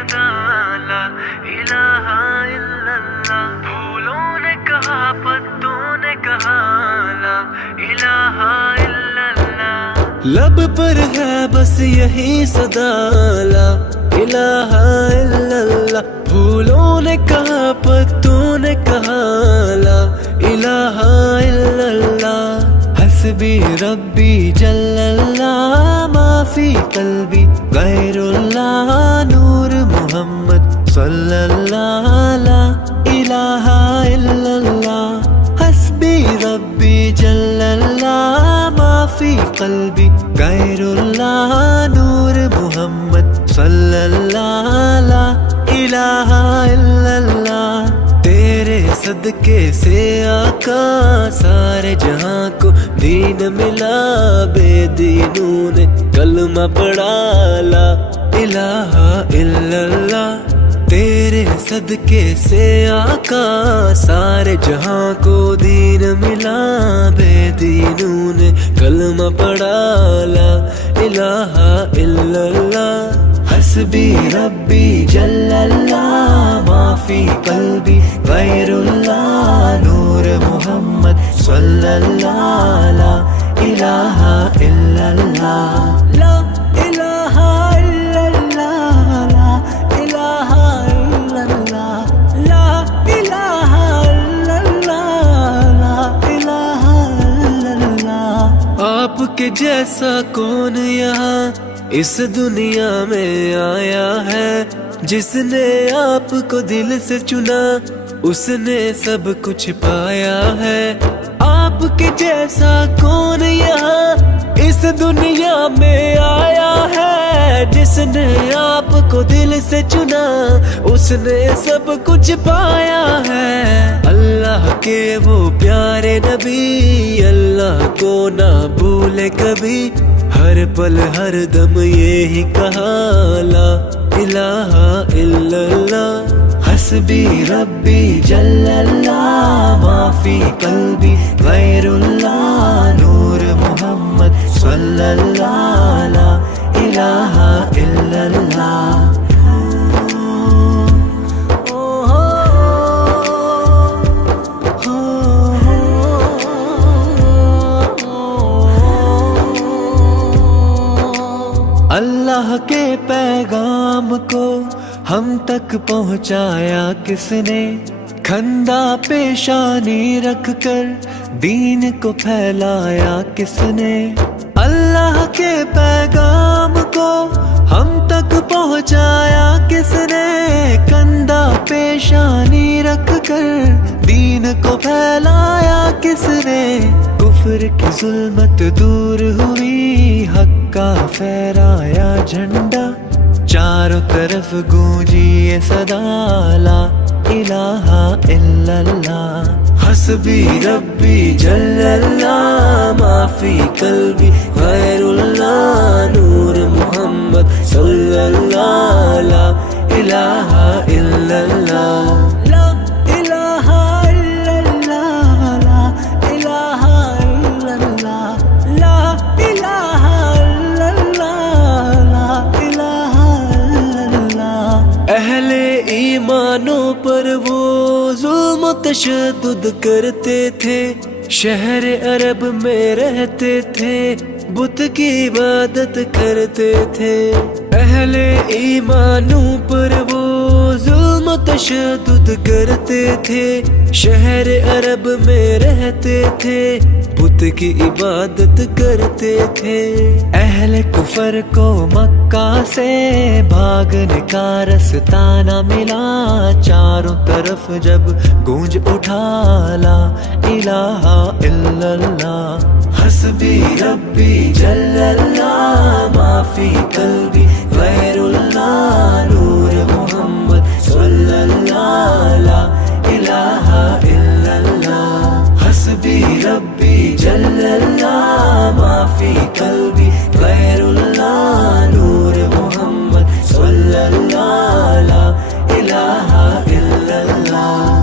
सदा ला इलाहा इल्लल्लाह। फूलों ने कहा पत्तों ने कहा ला इलाहा इल्लल्लाह। लब पर है बस यही सदा ला इलाहा इल्लल्लाह। फूलों ने कहा पत्तों ने कहा ला इलाहा इल्लल्लाह। हस्बी रब्बी जल्लल्लाह माफी कल्बी गैरुल्लाह। नूर मोहम्मद सल्लल्लाह ला इलाहा इल्लल्लाह। हस्बी रब्बी जल्लल्लाह माफी कल्बी गैरुल्लाह। नूर मोहम्मद सल्लल्लाह ला इलाहा इल्लल्लाह। तेरे सदके से आका सारे जहां को दीन मिला। बेदीनों ने कलमा पढ़ा ला इलाहा इल्लल्लाह। तेरे सदके से आका सारे जहां को दीन मिला। बेदीनों ने कलमा पढ़ा ला इलाहा इल्लल्लाह। हस्बी रब्बी जल्लल्लाह माफी कल्बी गैरुल्लाह। नूर मोहम्मद सल्लल्लाह ला इलाहा इल्लल्लाह। ला इलाहा इल्लल्लाह ला इलाहा इल्लल्लाह। ला इलाहा इल्लल्लाह ला इलाहा इल्लल्लाह। आपके जैसा कौन यहाँ इस दुनिया में आया है। जिसने आपको दिल से चुना उसने सब कुछ पाया है। आपके जैसा कौन यहाँ इस दुनिया में आया है। जिसने आपको दिल से चुना उसने सब कुछ पाया है। अल्लाह के वो प्यारे नबी अल्लाह को ना भूले कभी। हर पल हर दम ये ही कहा ला इलाहा इल्लल्लाह। हस्बी रब्बी जल्लल्लाह माफी कल्बी गैरुल्लाह। नूर मोहम्मद सल्लल्लाह ला इलाहा इल्लल्लाह। अल्लाह के पैगाम को हम तक पहुँचाया किसने। खंदा पेशानी रख कर दीन को फैलाया किसने। अल्लाह के पैगाम को हम तक पहुँचाया किसने। कंधा पेशानी रख कर दीन को फैलाया किसने। कुफ्र की जुल्मत दूर हुई हक का फहराया झंडा। चारों तरफ गूंजी ये सदा ला इलाहा इल्लल्लाह। हस्बी रब्बी जल्लल्लाह माफी कल्बी गैरुल्लाह। नूर मोहम्मद सल्लल्लाह ला इलाहा इल्लल्लाह। ला इलाहा इल्लल्लाह ला इलाहा इल्लल्लाह। ला इलाहा इल्लल्लाह ला इलाहा इल्लल्लाह। अहले ईमानों पर वो जुल्म तशद्दुद करते थे। शहर अरब में रहते थे बुत की इबादत करते थे। अहले ईमानों पर वो जुल्म तशद्दुद करते थे। शहर अरब में रहते थे बुत की इबादत करते थे। अहले कुफर को मक्का से भागने का रास्ता न मिला। चारों तरफ जब गूंज उठा ला इलाहा इल्लल्लाह। हस्बी रब्बी जल्लल्लाह माफी कल्बी गैरुल्लाह। नूर मोहम्मद सल्लल्लाह ला इलाहा इल्लल्लाह। हस्बी रब्बी जल्लल्लाह माफी कल्बी गैरुल्लाह। नूर मोहम्मद सल्लल्लाह ला इलाहा इल्लल्लाह।